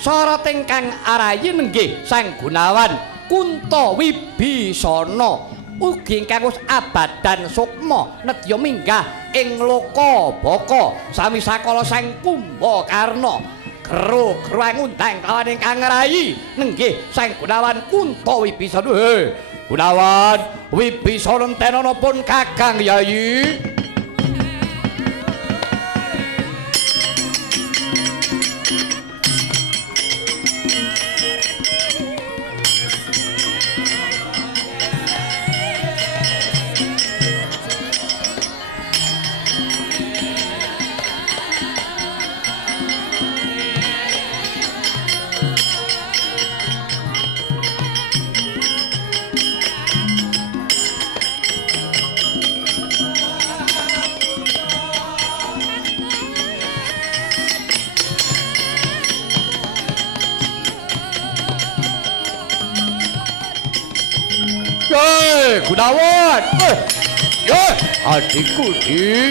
sorot ingkang arayi nenggih Sang Gunawan Kunto Wibisana ugi ingkang wis abadan sukma nedya minggah ing loka baka sami sakala Sang Kumbakarna kru-kruang ngundang kawan ingkang rayi nenggih Sang Gunawan Kunto Wibisana. Gunawan Wibisana tenana pun Kakang Yayi. Gunawan, adikku di,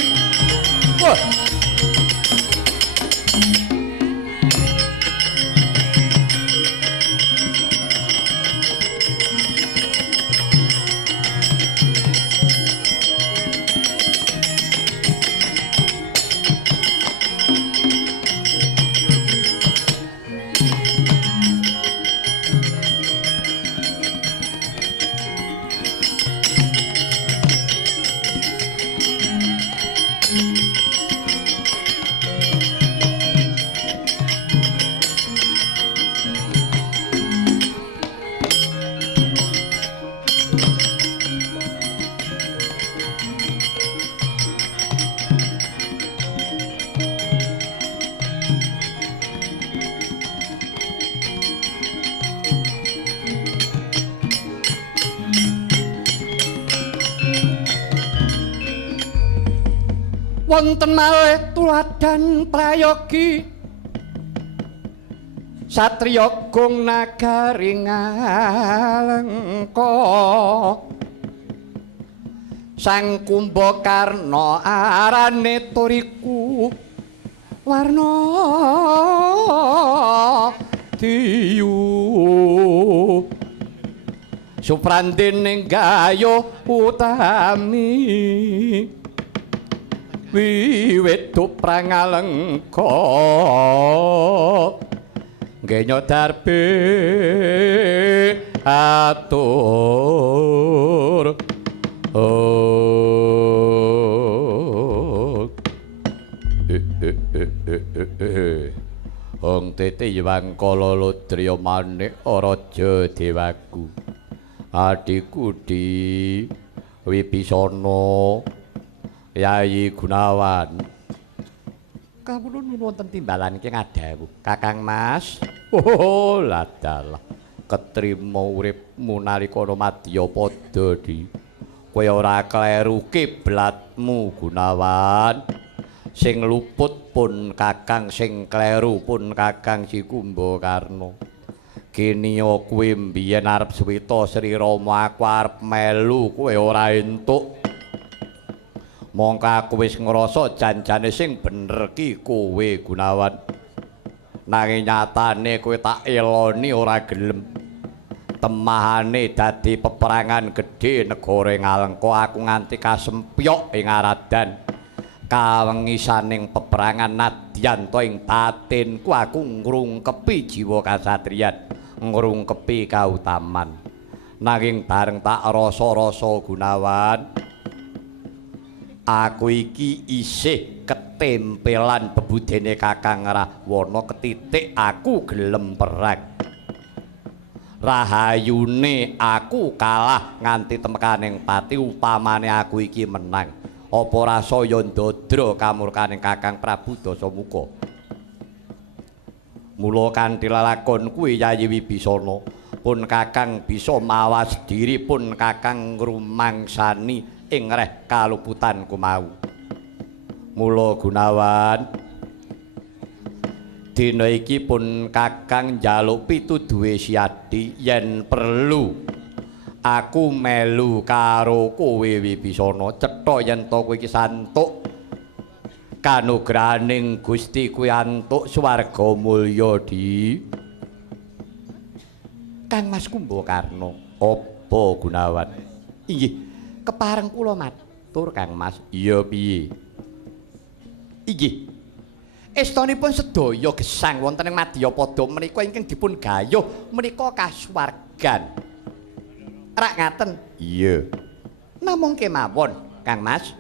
wonten malih tuladan prayogi satriya gung nagari ngalengka Sang Kumbakarna arane turiku warna diyu suprandening gayo utami wiwit prangalengka ngenya darbe atur Ong tete Hyang Kalalodrya manik Raja Dewaku adikku di Wibisana Yayi Gunawan kawulun wonten timbalan iki ngadawu Kakang Mas. Oh ladalah ketrima uripmu nalika madya padha di kowe ora kleru kiblatmu Gunawan sing luput pun Kakang sing kleru pun Kakang Si Kumbakarna kiniya kowe mbiyen arep swita Sri Rama aku arep melu kowe ora entuk mongko aku wis ngrasa janjane sing bener ki kowe Gunawan nanging nyatane kowe tak eloni ora gelem temahane dadi peperangan gedhe negara Ngalengka aku nganti kasempyok ing aradan kawengisaning peperangan nadyan to ing batinku aku ngrungkepi jiwa kasatriyan ngrungkepi kautaman nanging bareng tak rasa-rasa Gunawan aku iki isih ketempelan bebudene Kakang Rahwana ketitik aku gelem perang rahayune aku kalah nganti temekaning pati upamane aku iki menang apa rasaya ndadra kamurkaning Kakang Prabu Dasamuka mula kanthi lalakon kuwi Yayi Wibisana pun Kakang bisa mawas diri pun Kakang ngrumangsani ing reh kaluputan kumau mula Gunawan dina iki pun Kakang njaluk pituduhe Siadi yen perlu aku melu karo kowe Wibisana cetha yen to kowe iki santuk kanugrahaning Gusti kuwi antuk swarga mulya di Kang Mas Kumbakarna. Apa Gunawan? Inggih, kepareng kula matur Kang Mas. Iya piye? Inggih. Estanipun sedaya gesang wonten ing Madyapada menika ingkang dipun gayuh menika kasuwargan. Rak ngaten. Iya. Namung kemawon, Kang Mas.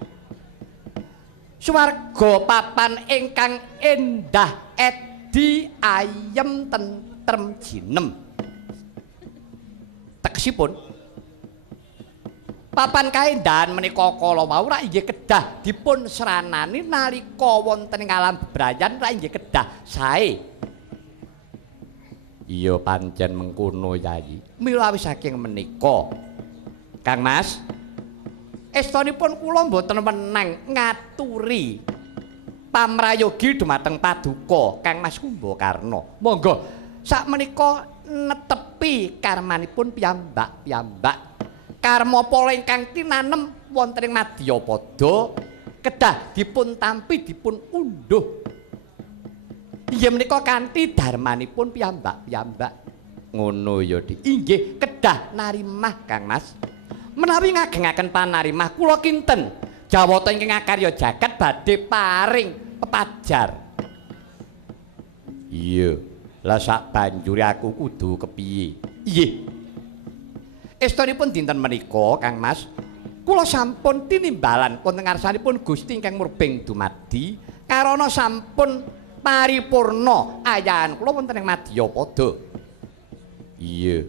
Swarga papan ingkang endah edi ayem tentrem jinem. Tegesipun papan kaendahan menika kala wau rak inggih kedah dipun sranani nalika wonten ing alam bebrayan rak inggih kedah sae. Iya pancen mengkono Yayi. Mila saking menika Kang Mas, estanipun kula mboten menang ngaturi pamrayogi dumateng Paduka Kang Mas Kumbakarna. Monggo sakmenika netepi karmanipun piyambak-piyambak. Karma pala ingkang tinanem wonten ing Madyapada kedah dipun tampi dipun unduh. Inggih menika kanthi darmanipun piyambak-piyambak. Ngono ya, Dik. Inggih kedah narimah Kang Mas. Menawi ngagengaken panarimah kula kinten jawata ingkang akarya jagat badhe paring pepajar. Iya, lah sak banjure aku kudu kepiye? Inggih. Estanipun dinten menika Kang Mas, kula sampun tinimbalan wonten ngarsanipun Gusti ingkang murbeng dumadi karana sampun paripurna ayahan kula wonten ing Madyapada. Iya.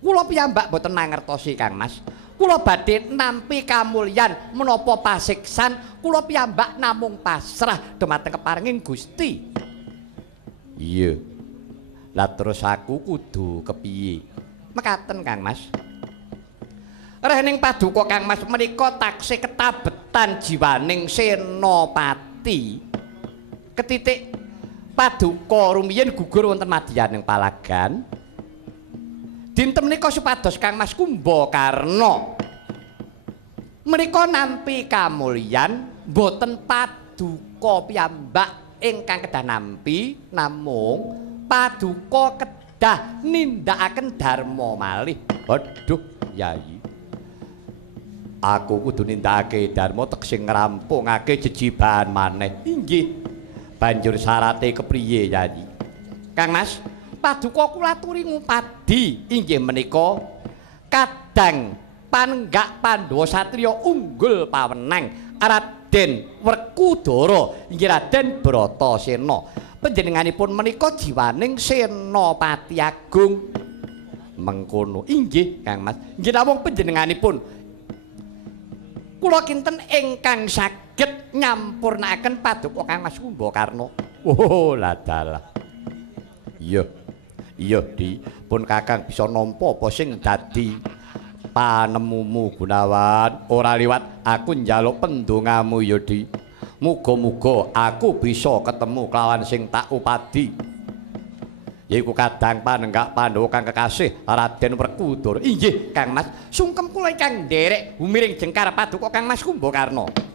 Kula piyambak boten mangertosi Kang Mas. Kula badhe nampi kamulyan menapa pasiksan, kula piyambak namung pasrah dumateng keparenging Gusti. Iya. Lah terus aku kudu kepiye? Mekaten Kang Mas. Rening Paduka Kang Mas menika taksih ketabetan jiwaning senopati. Ketitik Paduka rumiyin gugur wonten madyaning palagan. Dinten menika supados Kang Mas Kumbakarna menika nampi kamulyan boten Paduka piyambak ingkang kedah nampi, namung Paduka kedah nindakaken dharma malih. Waduh, Yayi. Aku kudu nindakake dharma tekse ngrampungake jejibahan maneh. Inggih. Banjur syarate kepriye, Yayi? Kang Mas, Paduka kula aturi ngupadi inggih menika kadang panenggak Pandhawa satriya unggul pawenang Raden Werkudara inggih Raden Bratasena. Panjenenganipun menika jiwaning senopati agung. Mengkono inggih Kang Mas. Nggih namung panjenenganipun kula kinten ingkang saged nyampurnaken Paduka Kang Mas Kumbakarna. Oh, ladalah. Iya. Iya, Di. Pun Kakang bisa nampa apa sing dadi panemumu Gunawan. Ora liwat aku njaluk pendongamu ya, Di. Muga-muga aku bisa ketemu kelawan sing tak upadi. Yaiku kadang panenggak Pandhawa kang kekasih Raden Werkudara. Inggih, Kang Mas. Sungkem kula ingkang nderek humiring jengkar Paduka Kang Mas Kumbakarna.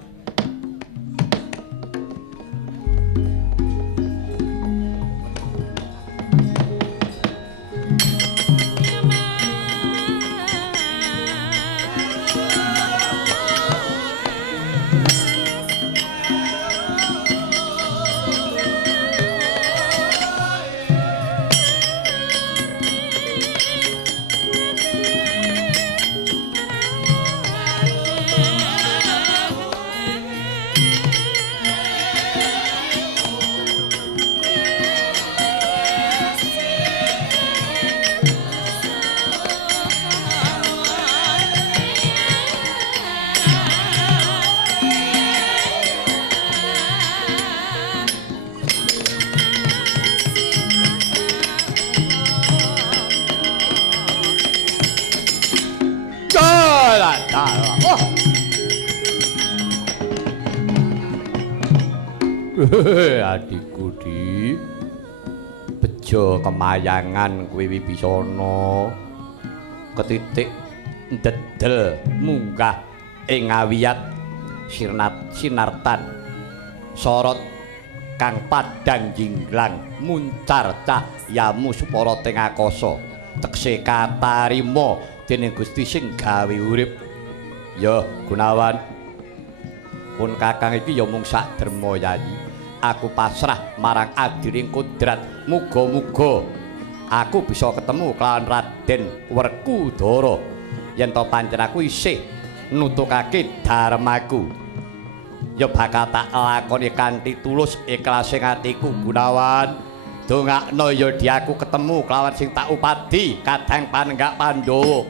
Adikku Di, bejo kemayangan kowe Wibisana ketitik ndedel munggah ing ngawiyat sinartan sorot kang padhang jinglang muncar cahyamu supara teng akasa tekse katarima dening Gusti sing gawe urip. Ya Gunawan, pun kakang iki ya mung sak derma yayi. Aku pasrah marang adiring kodrat. Muga-muga aku bisa ketemu kelawan Raden Werkudara yen to pancen aku isih nutukake dharmaku. Ya bakal tak lakoni kanthi tulus ikhlase atiku Gunawan. Dongakno ya di aku ketemu kelawan sing tak upadi Kadang Panenggak Pandhawa.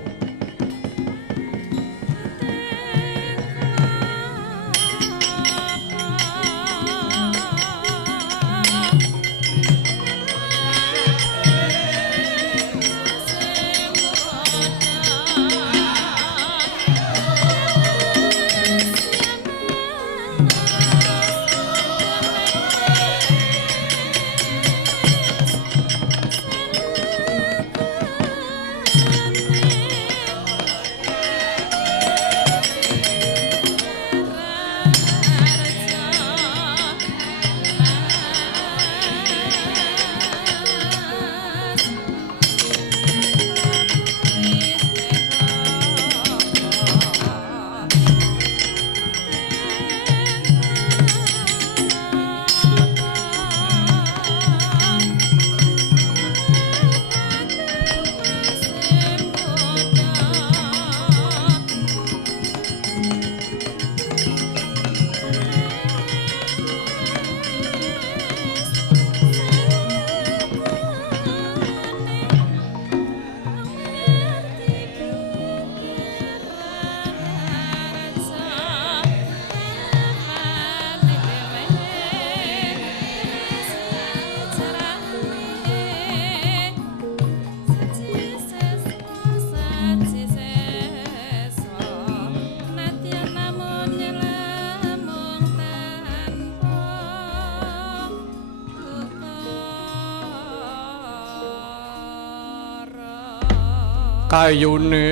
Kayune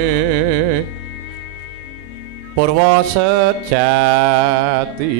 Purwa sejati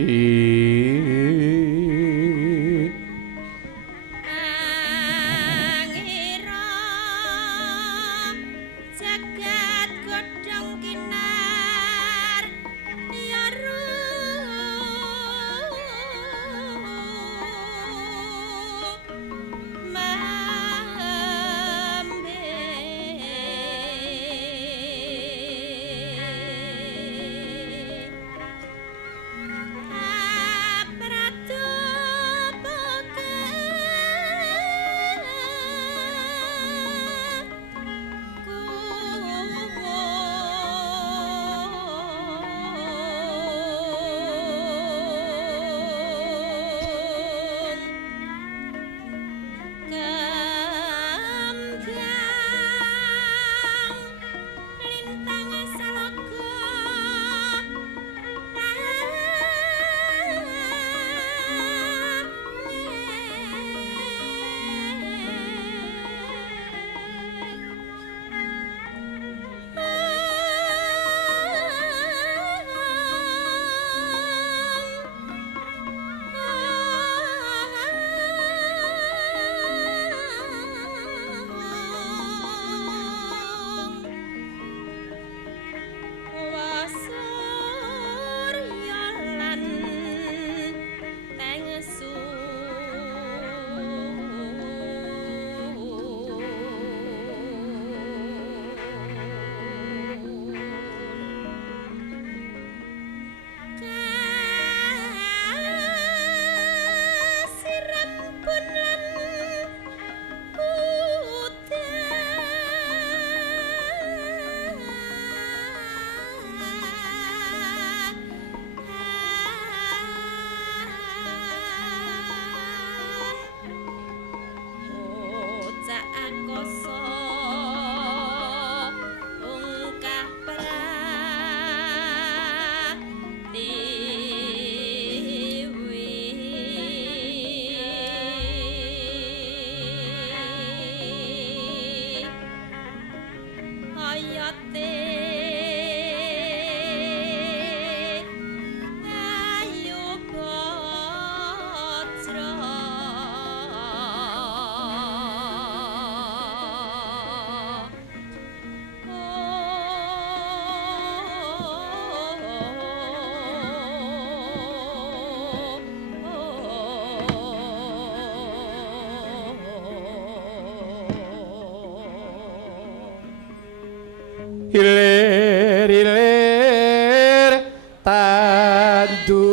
hilir-hilir tandure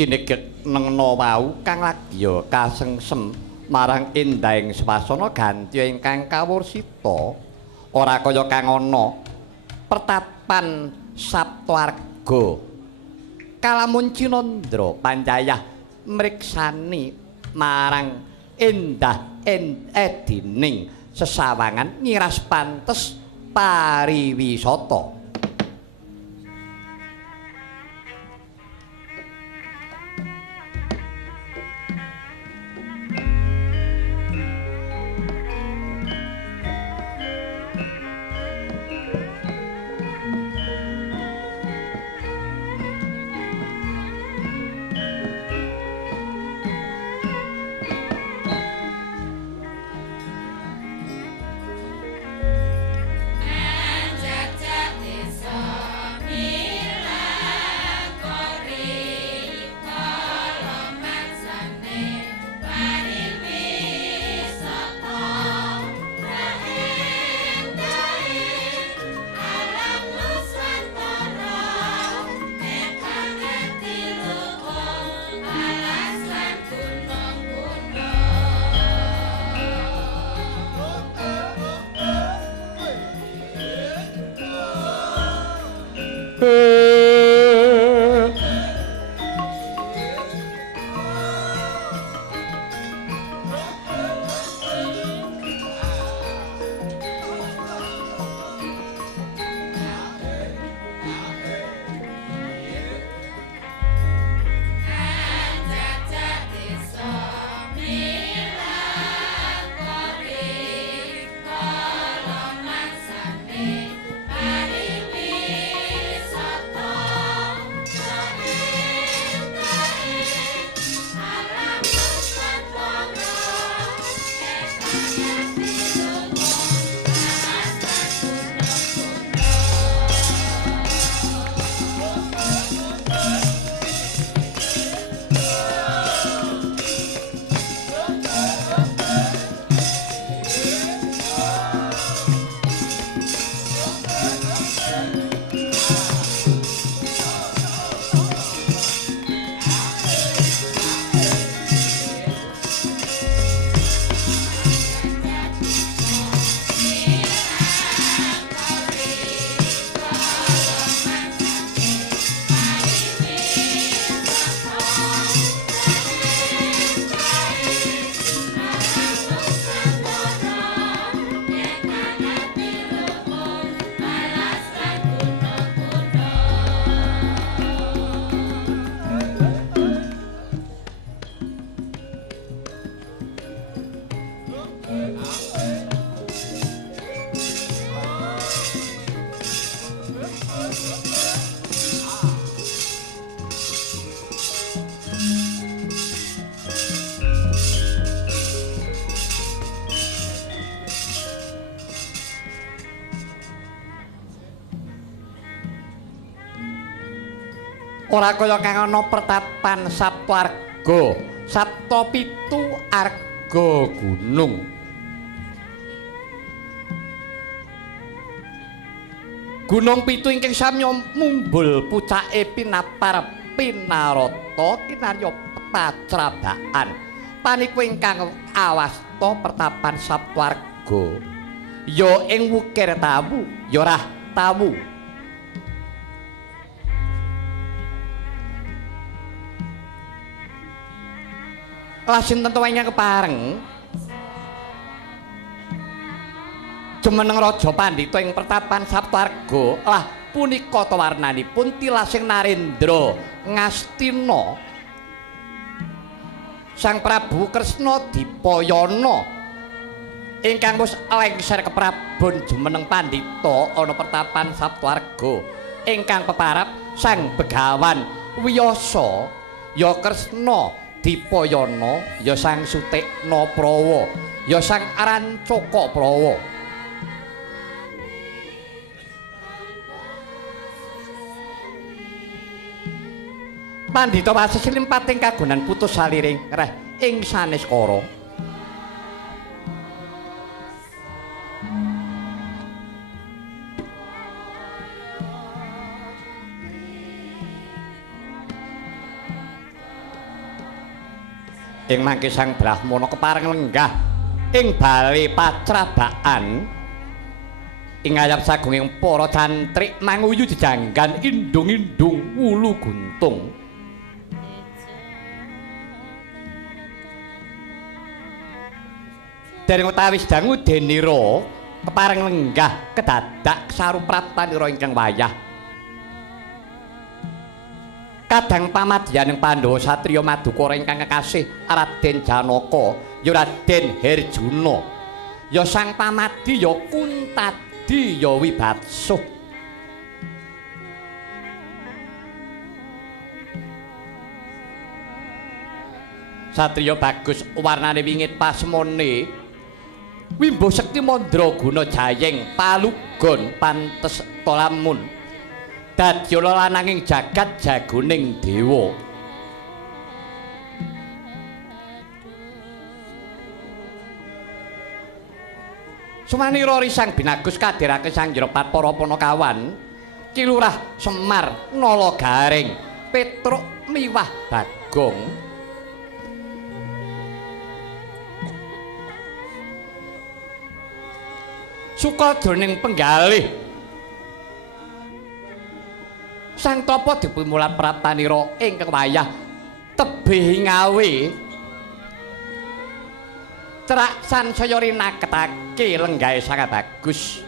sinegek nengna wau kang lagya kasengsem marang endahing swasana gantya ingkang kawursita ora kaya kang ana pertapan Saptawarga kalamun Cinandra pancayah mriksani marang endah edining sesawangan ngiras pantes pariwisata. Jati ora kaya kang ana pertapan Saptarga Sapta pitu arga gunung gunung pitu ingkang samya mumbul pucake pinapar pinarata kinarya pacrabaan paniku ingkang awasta pertapan Saptarga ya ing wukir tawu ya rah tawu lasinten to ingkang kepareng jumeneng Raja Pandhita ing pertapan Saptarga lah punika to warnanipun tilasing Narendra Ngastina Sang Prabu Kresna dipayana ingkang wis lengser keprabon jumeneng Pandhita ana pertapan Saptarga ingkang peparap Sang Begawan Wiyasa ya Kresna dipayana ya Sang Sutikna Prawa ya Sang Arancaka Prawa Pandhita Wasisi limpating kagunan putus saliring reh ing Saneskara ing mangke Sang Brahmana kepareng lenggah ing bale pacrabaan ing ayap sagunging para cantrik manguyu jejanggan indung-indung wulu guntung dereng utawi dangu denira kepareng lenggah kedadak sarupratanira ingkang wayah kadang pamadyaning Pandhawa satriya Madukara ingkang kekasih Raden Janaka ya Raden Herjuna ya Sang Pamadi ya Kuntadi ya Wibatsuh satriya bagus warnane wingit pasemone Wimbo Sekti Mandraguna Jayeng palugon pantes tolamun dadi lananging jagat jagoning dewa Sumanira risang binagus kadirake sang jropat para Panakawan Kilurah Semar Nala Garing Petruk miwah Bagong Sukadroning penggalih Sang Tapa dipimulat praptanira ingkang wayah tebih ngawe cerak sansaya rinaketake lenggahe Sang Bagus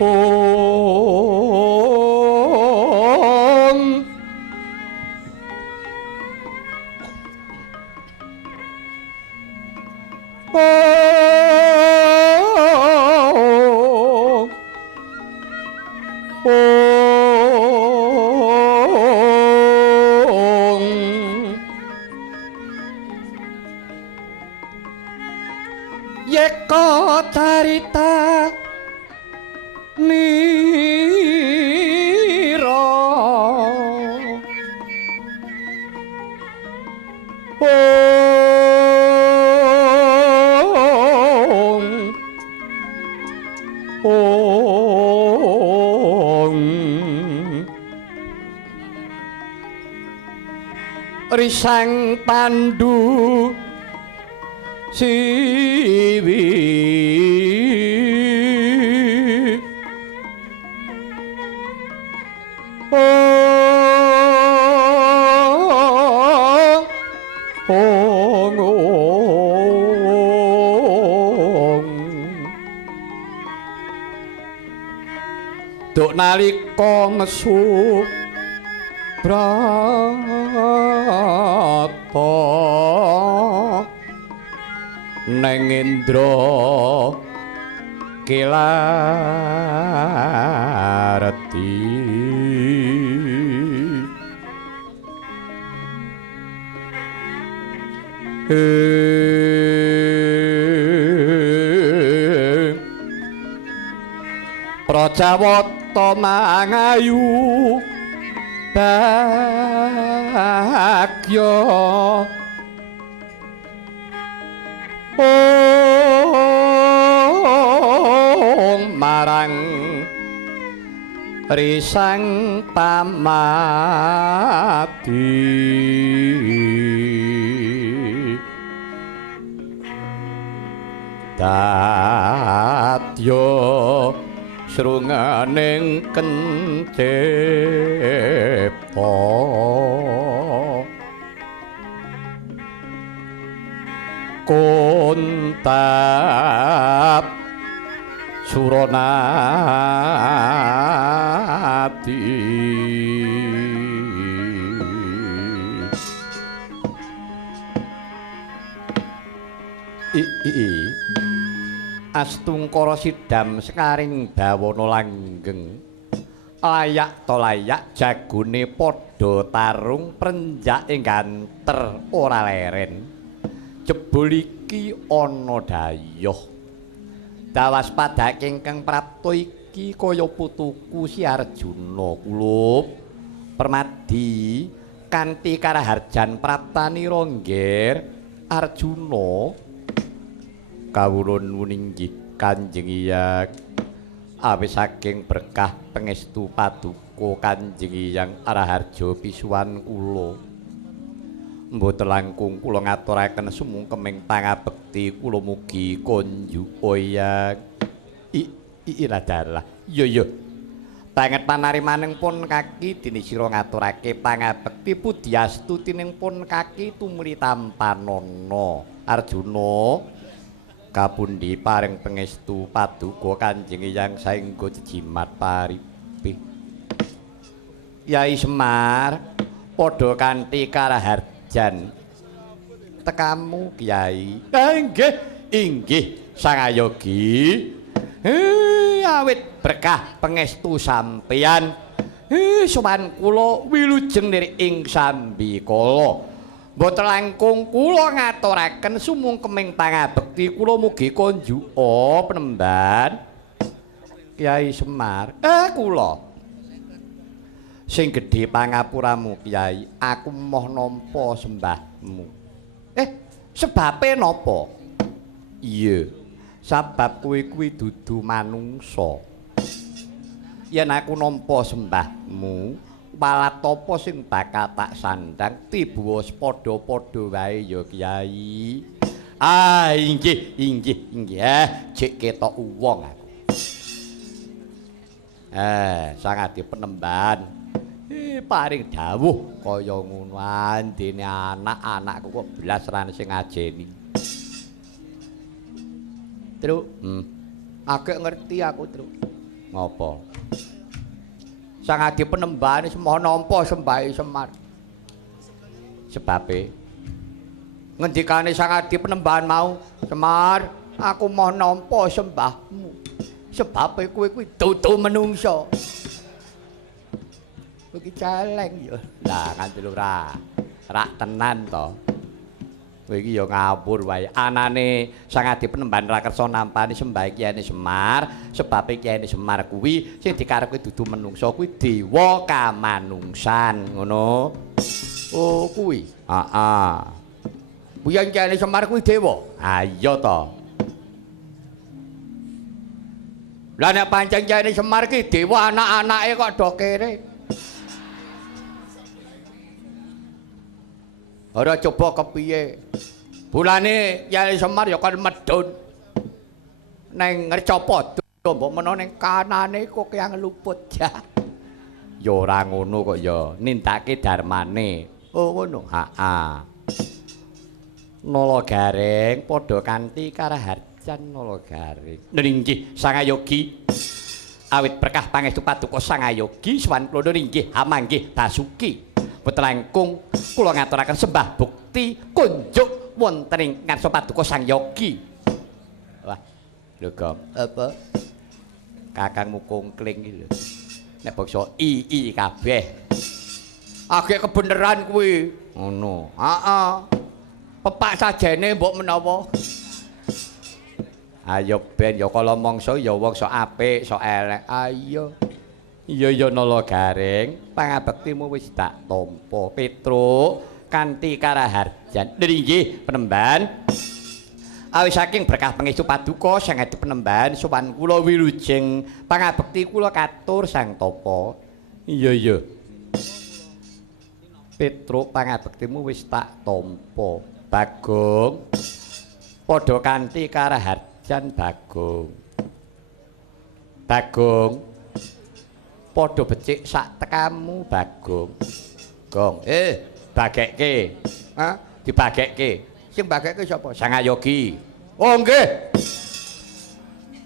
Om Yeka carita nira Risang Pandu Siwi Duk nalika mesu Prata Neng Indra Kilareti Prajawata mangayu bagya marang risang pamati dadya srunganing kencipta kontab suranati Astungkara sidam sekaring bawana langgeng layak to layak jagone padha tarung prenjak ing ganter ora leren jebul iki ana dayoh dawas padake ingkang prapta iki kaya putuku si Arjuna kulup permadi kanthi karaharjan praptanira ngger Arjuna kawulun muninggih Kanjeng Hyang awis saking berkah pangestu paduka Kanjeng Hyang Araharja pisuwan kula mboten langkung kula ngaturaken sumungkeming pangabekti kula mugi konjuka Hyang iradalah iya banget panarimaning pun kaki dene sira ngaturake pangabekti pudiastuting pun kaki tumuli tampanana Arjuna kapundi paring pangestu paduka Kanjeng Hyang saengga jejimat paripi Yai Semar padha kanthi karaharjan tekamu Kyai inggih sang ayogi awit berkah pangestu sampeyan sowan kula wilujeng nir ing sambikala mboten langkung kula ngaturaken sumungkeming pangabekti kula mugi konjuka penemban Kyai Semar kula sing gedhe pangapuramu Kyai aku moh nampa sembahmu sebabe napa iya sabab kowe kuwi dudu manungsa yen aku nampa sembahmu walatapa sing bakal tak sandhang tiba padha-padha wae ya Kyai inggih jek ketok wong aku sangati penemban paring dawuh kaya ngono andene anak-anakku kok belas rane sing ngajeni Truk agek ngerti aku Truk Ngopo? Sang Adi Penembahan semono nampa sembahe Semar. Sebabe ngendikane Sang Adi Penembahan mau, Semar, aku moh nampa sembahmu. Sebabe kowe kuwi dudu menungsa. Kowe iki celeng ya. Lah nganti lurah. Rak tenan to. Kowe iki ya ngawur wae. Anane Sang Adi Penembahan ra kersa nampani sembahe Kyai Semar, sebabe Kyai Semar kuwi sing dikarepke dudu menungsa kuwi dewa kamanungsan, ngono. Oh, kuwi. Heeh. Buyan Kyai Semar kuwi dewa. Ah iya to. Lah nek pancen Kyai Semar ki dewa anak-anake kok do kere. Ora coba kepiye. Bulane Kyai Semar ya kon medhun. Neng Ngercapa mbok menawa ning kanane kok kaya ngeluput ya. Ya ora ngono kok ya, nindakake dharmane. Oh ngono. Heeh. Nala Garing padha kanthi karaharjan Nala Garing. Nggih, Sangayogi. Awit berkah pangestu paduka Sangayogi sowan kula nggih hamanggih Basuki. Boten langkung kula ngaturaken sembah bukti kunjuk wonten ing ngarsa paduka Sang Yogi. Wah, lho Gom, apa? Kakangmu kongkling iki lho. Nek bangsa ii kabeh. Agek kebeneran kuwi. Ngono. Heeh. Pepak sajene mbok menawa. Ayo ben ya kala mangsa ya wong sok apik, sok elek. Ayo. Iya Nala Garing, pangabektimu wis tak tampa. Petruk kanthi karaharjan. Nggih, Penembahan. Awit saking berkah pangestu paduka Sang Adi Penembahan sowan kula wilujeng pangabekti kula katur Sang Tapa. Iya. Petruk pangabektimu wis tak tampa. Bagong padha kanthi karaharjan Bagong. Bagong padha becik sak tekamu Bagong. Gong, bagekke. Hah? Dibagekke. Sing bagekke sapa? Sangayogi. Oh nggih.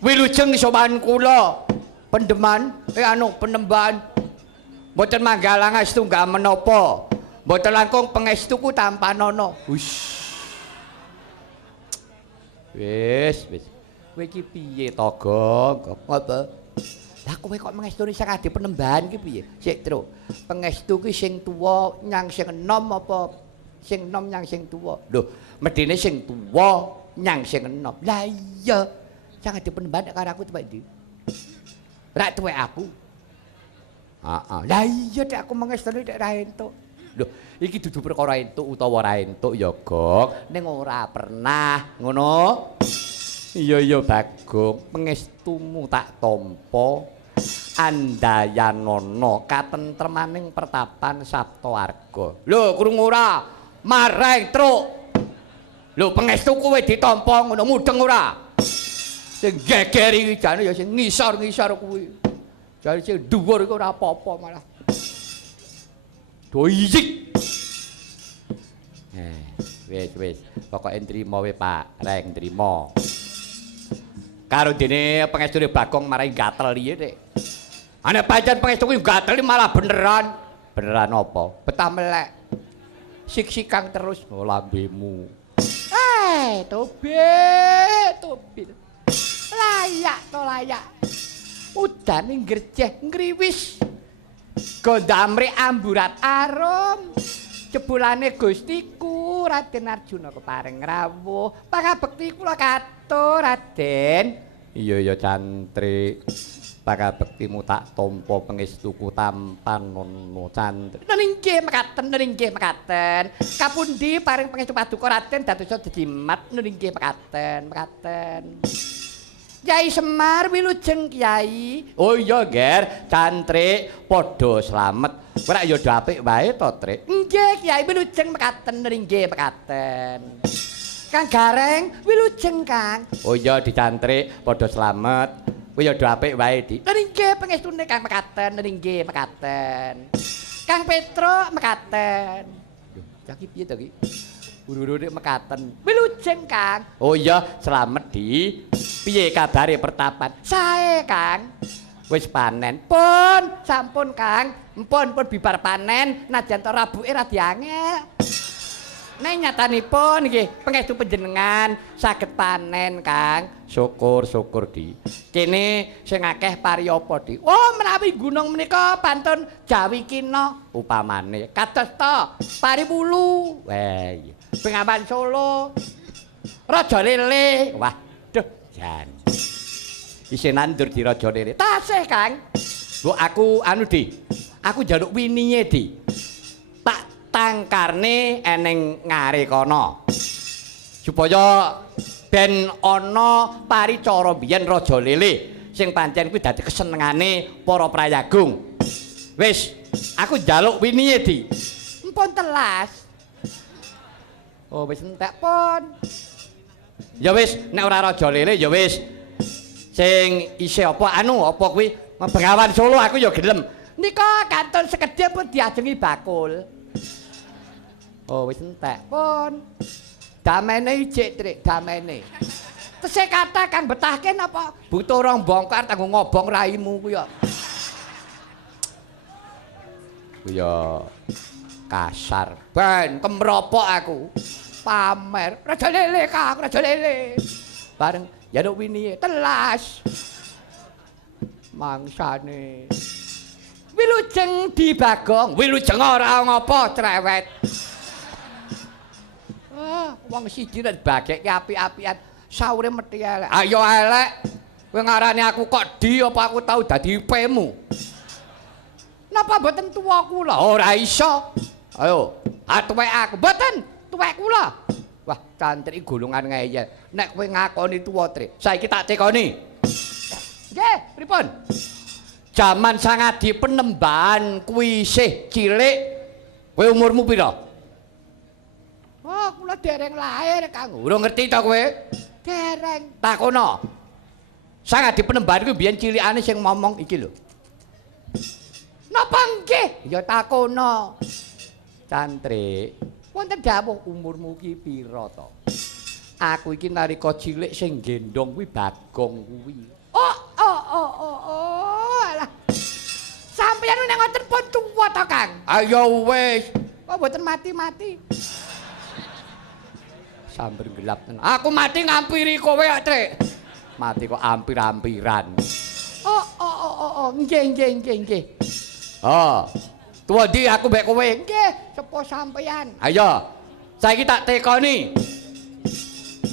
Wilujeng sowan kula pendeman, Penembahan. Mboten manggalang setunggal menapa. Mboten langkung pangestuku tanpa nono. Wis. Kowe iki piye to, Gong? Ngopo? Lah kowe kok mengestuni Sang Adi Penembahan ki piye? Sik, Tru. Pengestu ki sing tuwa nyang sing enom apa sing enom nyang sing tuwa? Lho, medine sing tuwa nyang sing enom. Lah iya. Sang Adi Penembahan karo aku tuwek ndi? Rak tuwek aku. Heeh. Lah iya nek aku mengestuni nek ra entuk. Lho, iki dudu perkara entuk utawa ora entuk ya, Gong. Ning ora pernah, ngono. Iya Bagong, pangestumu tak tampa. Andayanana katentremaning pertapan Saptawarga. Lho, krungu ora? Mareng, Truk. Lho, pangestu kowe ditampa ngono mudeng ora? Sing gegeri jane ya sing ngisor-ngisor kuwi. Jare sing dhuwur iku ora apa-apa malah. Do ijik. Wis. Pokoke nrimo wae, Pak. Reng nrimo. Karo dene pangestune Bagong marai gatel liye, Dik. Ana pancen pangestu kuwi gatel malah beneran. Beneran apa? Betah melek. Sik-sikang terus lambemu. Tobi. Layak. Udane ngerjeh ngriwis. Gondamri amburat arum. Jebulane Gustiku Raden Arjuna kepareng rawuh. Pangabekti kula katur, Raden. Iya Cantrik. Pangabektimu tak tampa pangestuku tampan nono Cantrik. Nggih mekaten. Kapundi paring pangestu paduka Raden dadosa jimat nggih mekaten. Kyai Semar wilujeng Kyai. Oh iya, Ger, Cantrik padha slamet. Ora ya do apik wae to, Trik. Nggih, Kyai wilujeng mekaten nggih mekaten. Kang Gareng wilujeng, Kang. Oh iya, Dicantrik padha slamet. Kowe ya do apik wae, Dik. Nggih, pangestune Kang mekaten nggih mekaten. Kang Petro mekaten. Lho, iki piye to iki? Uru-uru mekaten. Wilujeng, Kang. Oh iya, slamet, Di. Piye kabare pertapan? Sae, Kang. Wis panen. Pun, sampun Kang. Pun bibar panen najan to rabuke ra diangel. Neng nyatanipun nggih pangestu panjenengan saged panen Kang. Syukur di. Kene sing akeh pariyapa di. Oh menawi gunung menika pantun Jawi kina upamane kados to Paribulu. Wah iya. Bengawan Solo. Raja Lele. Waduh jan. Isih nandur di Raja Lele. Tasih Kang. Bu aku anu di. Aku njaluk winiye di. Tak tangkarne eneng ngare kono. Supaya ben ana paricara biyen Raja Lele sing pancen kuwi dadi kesenengane para prayagung. Wis, aku njaluk winiye di. Mpun telas. Oh wis entek pun. Ya wis nek ora Raja Lele ya wis. Sing isih apa kuwi Bengawan Solo aku ya gelem. Nika kantun sekedhik pun diajengi bakul. Oh wis entek pun. Damene ijik trik damene. Tesih kata kang betahke napa butuh rong bongkar kanggo ngobong raimu ku ya. Ku ya kasar ben kemropok aku. Pamer Raja Lele Kang, Raja Lele. Bareng njaluk winiye telas. Mangsane. Wilujeng dibagong, wilujeng ora ngapa cerewet. Wong siji nek bageke apik-apikan, saure meti elek. Ayo elek. Kowe ngarani aku kok di apa aku tau dadi IP-mu? Napa mboten tuwa kula? Ora iso. Ayo, atuwek aku. Mboten tuwek kula. Wah, cantrik golongan ngeyel. Nek kowe ngakoni tuwa, Trik, saiki tak tekoni. Nggih, pripun? Jaman Sangadi Penembahan kuwi isih cilik. Kowe umurmu pira? Oh, kula dereng lahir, Kang. Urung ngerti to kowe? Dereng. Takono. Sangadi Penembahan kuwi biyen cilikane sing ngomong iki lho. Napa nggih? Ya takono. Cantrik, wonten dawuh umurmu ki pira to? Aku iki nalika cilik sing gendong kuwi Bagong kuwi. Oh. Alah. Sampeyan nek ngoten pun tuwa to, Kang? Ayo wis. Kok mboten mati-mati? Sambar gelap tenan. Aku mati ngampiri kowe, Trik. Mati kok ampir-ampiran. Oh. Nggih. Oh. Tuwa ndi aku mbek kowe? Nggih, sepo sampeyan. Ayo. Saiki tak tekoni.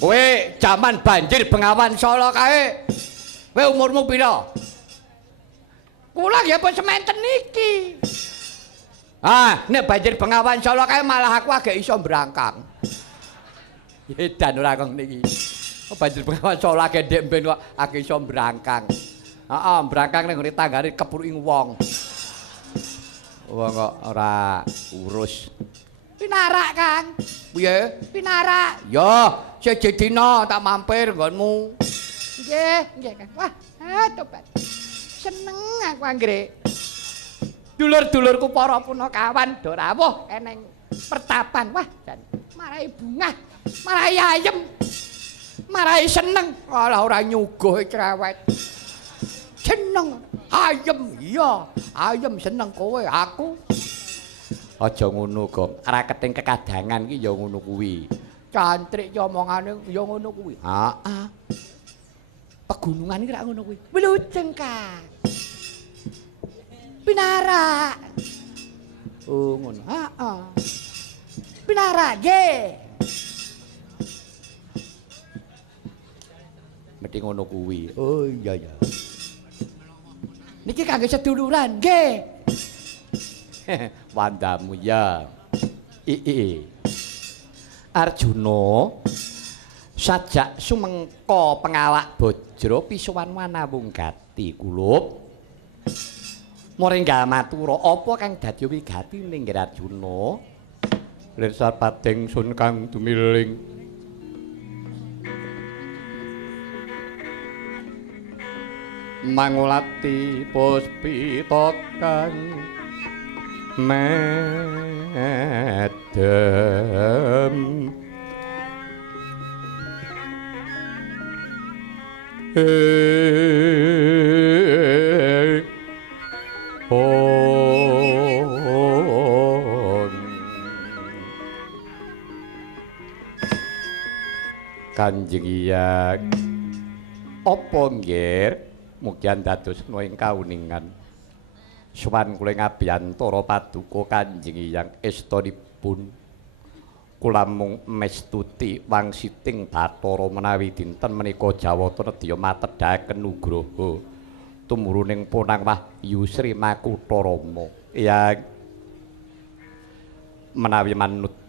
Kowe jaman banjir Bengawan Solo kae. Kowe umurmu pira? Kula nggih pun sementen niki. Nek banjir Bengawan Solo kae malah aku agak iso brangkang. Edan ora kok niki. Banjir Bengawan Solo agak ndek ben kok agak iso brangkang. Brangkang ning ngene tanggane kepruking wong. Wong kok ora urus. Pinarak, Kang. Piye? Pinarak. Yo, siji dina tak mampir nggonmu. Nggih, Kang. Wah, tobat. Seneng aku anggere. Dulur-dulurku para punakawan do rawuh eneng pertapan. Wah, jan marai bungah, marai ayem. Marai seneng. Alah ora nyuguh cerewet. Seneng, ayem. Iya, ayem seneng kowe, aku. Aja ngono, Gong. Ora keting kekadangan ki ya ngono kuwi. Cantrik ya omongane ya ngono kuwi. Heeh. Pegunungan iki ra ngono kuwi. Wilujeng, Kang. Pinarak. Oh, ngono. Heeh. Pinarak, nggih. Mesti ngono kuwi. Oh, iya. Niki kangge seduluran, nggih. Wandamu ya. Arjuna sajak sumengka pengawak Bajra pisuwan wanawung gati kulup. Moringgal matura apa kang dadi wigati ning Arjuna? Lirsat padeng sun kang dumiling. Mangulati puspita kang medem Kanjeng Hyang apa nggih mugian dadosna ing kauningan sowan kula ngabiyantara paduka Kanjeng Hyang estunipun kula mung mestuti wangsiting Bathara menawi dinten menika jawata nedya matedhaken nugraha tumuruning Ponang Wahyu Sri Makutha Rama ya menawi manut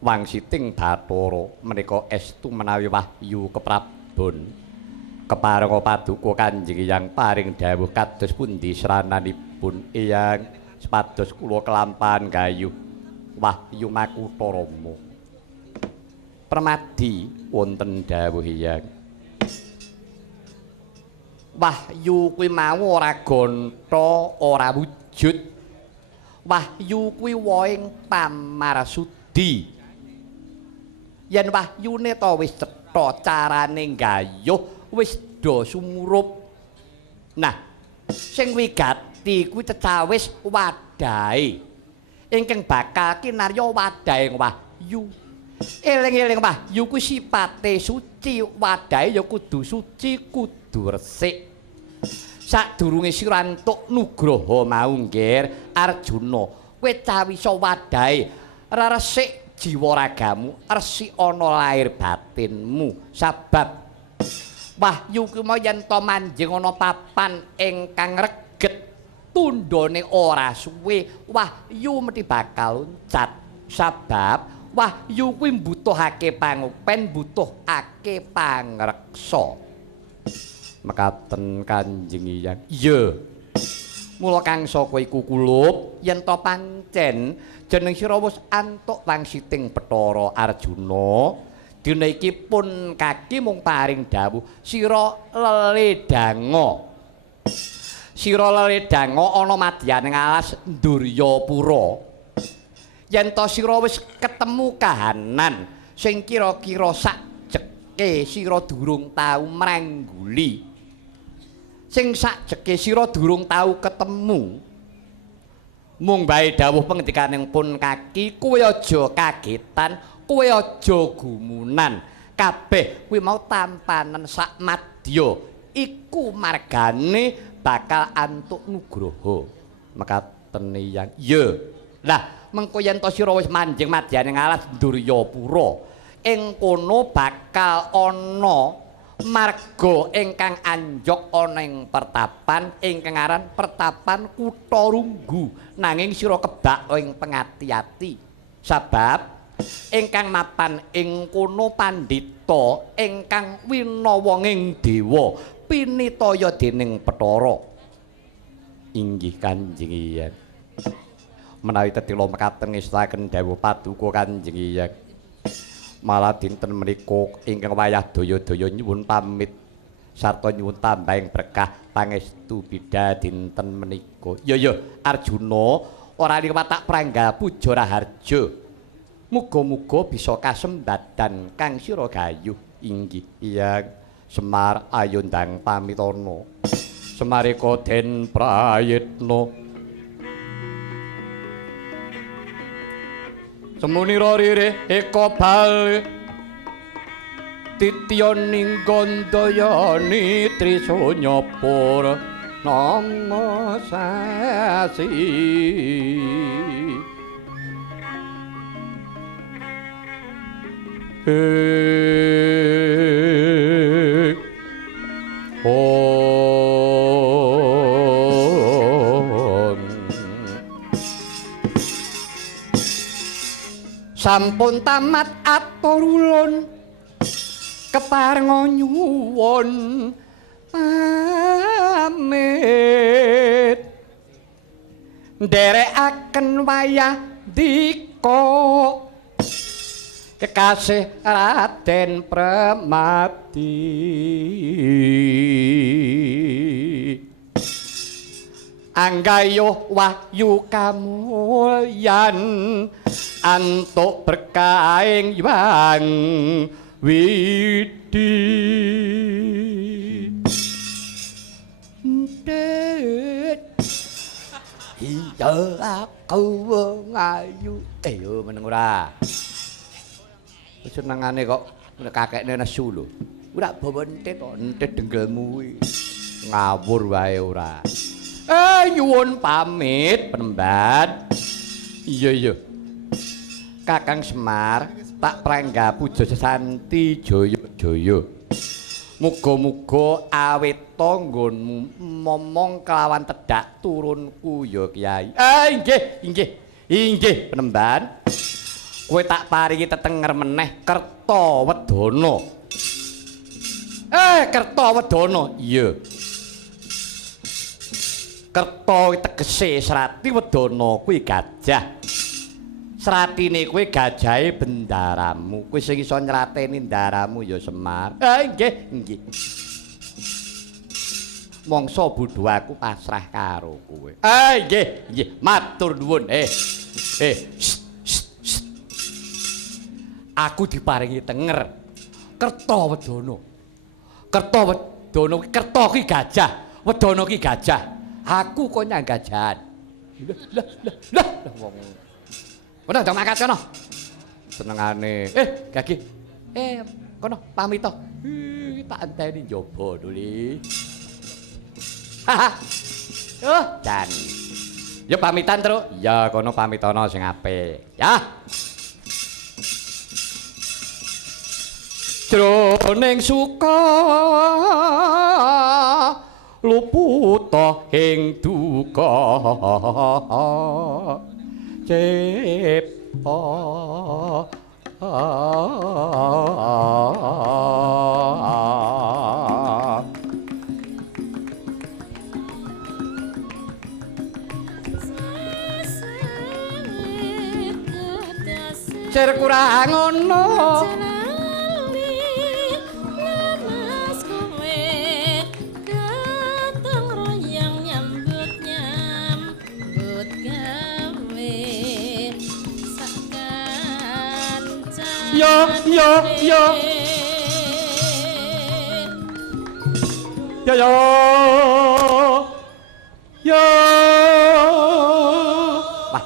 wangsiting Bathara menika estu menawi wahyu keprabon keparenga paduka Kanjeng Hyang paring dawuh kados pundi srananipun Hyang sepados kula kelampahan gayuh Wahyu Makutha Rama permadi wonten dawuh Hyang wahyu kuwi mau ora gantha ora wujud wahyu kuwi woing pamarsudi yen wahyune ta wis cetha carane gayuh wis do sumurup nah sing wigati kuwi cecawis wadahe ingkang bakal kinarya wadahing wahyu eling-eling wahyu kuwi sipate suci wadahe ya kudu suci kudu resik sadurunge sira entuk nugraha mau nggih Arjuna kowe cawisa wadahe resik jiwa ragamu resik ana lair batinmu sabab wahyu kuwi mau yen to manjing ana papan ingkang reget tundhone ora suwe wahyu mesti bakal loncat sabab wahyu kuwi mbutuhake pangupen mbutuhake pangreksa mekaten Kanjeng Hyang iya mula kangsa kowe iku kulup yen to pancen jeneng sira wis antuk wangsiting Bathara Arjuna dina iki pun kaki mung paring dawuh sira leledanga ana madyaning alas Duryapura yen to sira wis ketemu kahanan sing kira-kira sakjeke sira durung tau mrangguli sing sakjeke sira durung tau ketemu mung bae dawuh pangandikaning pun kaki kowe aja kagetan kowe aja gumunan kabeh kuwi mau tampanan sak madya iku margane bakal antuk nugraha mekaten Hyang iya lah mengko yen to sira wis manjing madyaning alas Duryapura ing kono bakal ana marga ingkang anjok ana ing pertapan ingkang aran pertapan Kutharunggu nanging sira kebak ing pengati-ati sebab ingkang mapan ing kono pandhita ingkang winawanging dewa pinitaya dening Bathara inggih Kanjeng Hyang menawi tetila mekaten ngestaken dawuh paduka Kanjeng Hyang malah dinten menika ingkang wayah daya-daya nyuwun pamit sarta nyuwun tambahing berkah pangestu bidha dinten menika ya Arjuna ora liwatak prangga puja raharja muga-muga bisa kasembadan kang sira gayuh inggih Hyang Semar ayo ndang pamitana Semarika den prayitna Semunira ririh eka bal tityaning gandayani trisonyapura nama sasi sampun tamat atur ulun keparenga nyuwun pamit nderekaken wayah dika kekasih Raden Premadi anggayuh wahyu kamulyan antuk berkahing Hyang Widi iya aku ngayu yo meneng ora senengane kok nek kakekne nesu lho. Ora bawa entit to, entit denggelmu kuwi. Ngawur wae ora. Nyuwun pamit, Penemban. Iya. Kakang Semar, tak prangga puja sesanti jaya-jaya. Muga-muga awit nggonmu momong kelawan tedhak turunku ya Kyai. Inggih, Penemban. Kowe tak paringi tetenger meneh Kertawedana. Kertawedana. Iya. Kerta tegese Srati Wedana kuwi gajah. Sratine kuwi gajahe bendaramu. Kuwi sing iso nyrateni ndaramu ya Semar. Nggih. Mangsa bodho aku pasrah karo kowe. Nggih. Matur nuwun. Aku diparingi tenger Kertawedana. Kertawedana kerta ki gajah, wedana ki gajah. Aku kok nyang gajahan. Lah wong. Kono ndang mangkat kono. Senengane. Gagi. Kono pamit to. Tak enteni njaba duli. Dan. Ya pamitan terus. Ya kono pamitana sing apik. Ya. Jroning suka luputa ing duka cipta Sir kurang ngono Yo. Wah,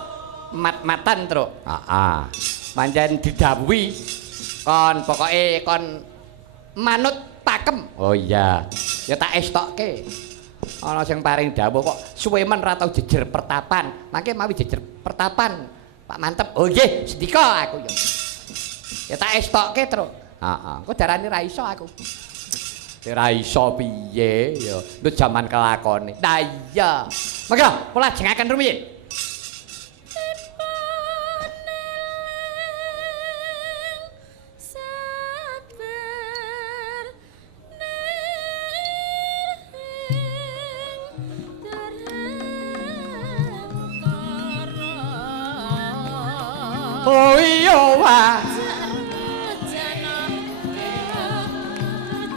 mat-matan, Truk. Pancen didhawuhi kon pokoke kon manut pakem. Oh iya. Ya tak estokke. Ana sing paring dawuh kok suwe men ra tau jejer pertapan. Mangke mawi jejer pertapan. Pak Mantep. Oh nggih, sedika aku ya. Ya tak estokke, Truk. Heeh. Kok darani ra iso aku. Ora iso piye ya. Nduk jaman kelakone. Lah iya. Monggo kula jengaken rumiyin. Oh iya wah.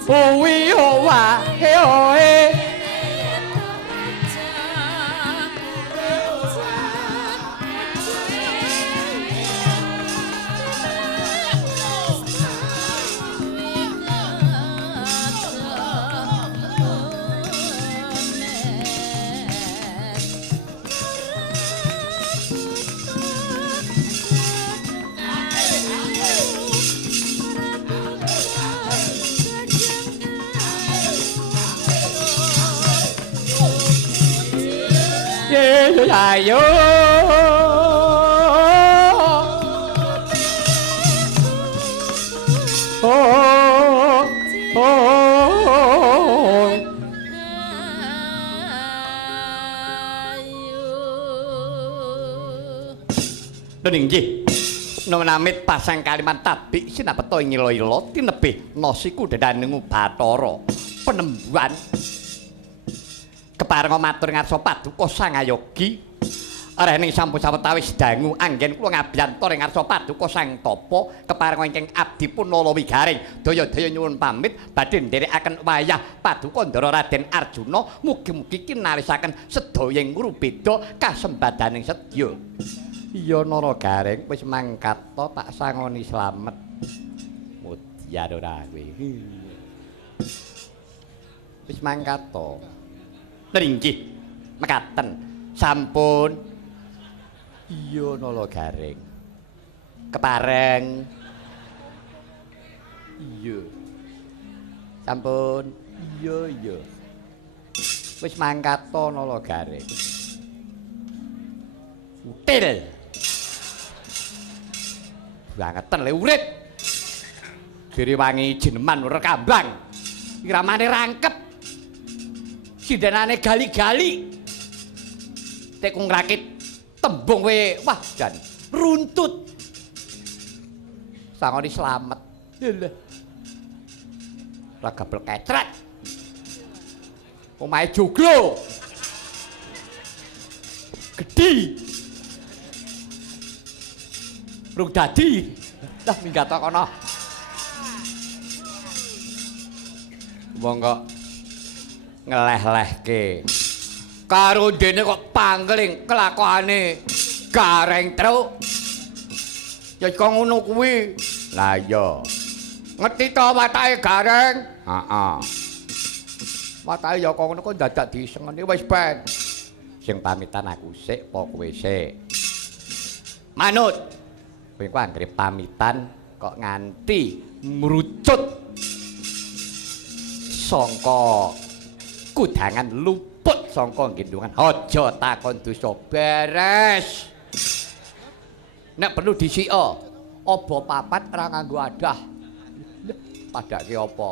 Oh iya wah. Ayo. Nggih. Namit pasang kaliman tabik sinapeta ing ilo-ilo tinebih nasiku dedanengu Bathara Penemban. Keparenga matur ngarsa paduka Sang Ayogi rening sampun sawetawis dangu anggen kula ngabiyanto ing ngarsa paduka Sang Tapa keparenga ingkang abdi punala wigaring daya-daya nyuwun pamit badhe nderekaken wayah paduka Ndara Raden Arjuna mugi-mugi kinarisaken sedaya ngrubeda kasembadaning sedya. Iya Nara Garing wis mangkat to tak sangoni slamet. Mudyan ora kowe. Wis mangkat to. Nggih, mekaten. Sampun. Iya Nala Garing. Kepareng. Iya. Sampun. Iya, iya. Wis mangkat to nala garing. Util. Bangetan le urip. Diriwangi jeneman rekambang. Iramane rangkep. Sindenane gali-gali. Tekung rakit tembung we wah jan runtut. Sangoni slamet. Lha. Ragabel kecret. Omahe joglo. Gedhi. Rung dadi. Lah minggat kono. Wong kok ngeleh-lehke. Karo dene kok pangling kelakone gareng truk. Ya kok ngono kuwi. Lah iya. Ngerti to watake gareng? Heeh. Watake ya kok ngono kok dadak disengeni wis ben. Sing pamitan aku sik apa kowe sik? Manut. Kowe ku anggere pamitan kok nganti mrucut sangka kudangan luput sangka gendongan aja takon dosa beres. Nek perlu disika obo papat ora nganggo adah. Padake apa?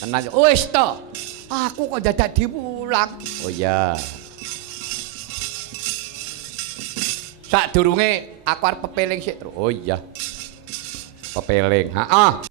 Tenan wis to. Aku kok dadak diwulang. Oh iya. Sadurunge aku arep pepeling sik terus. Oh iya. Pepeling. Heeh.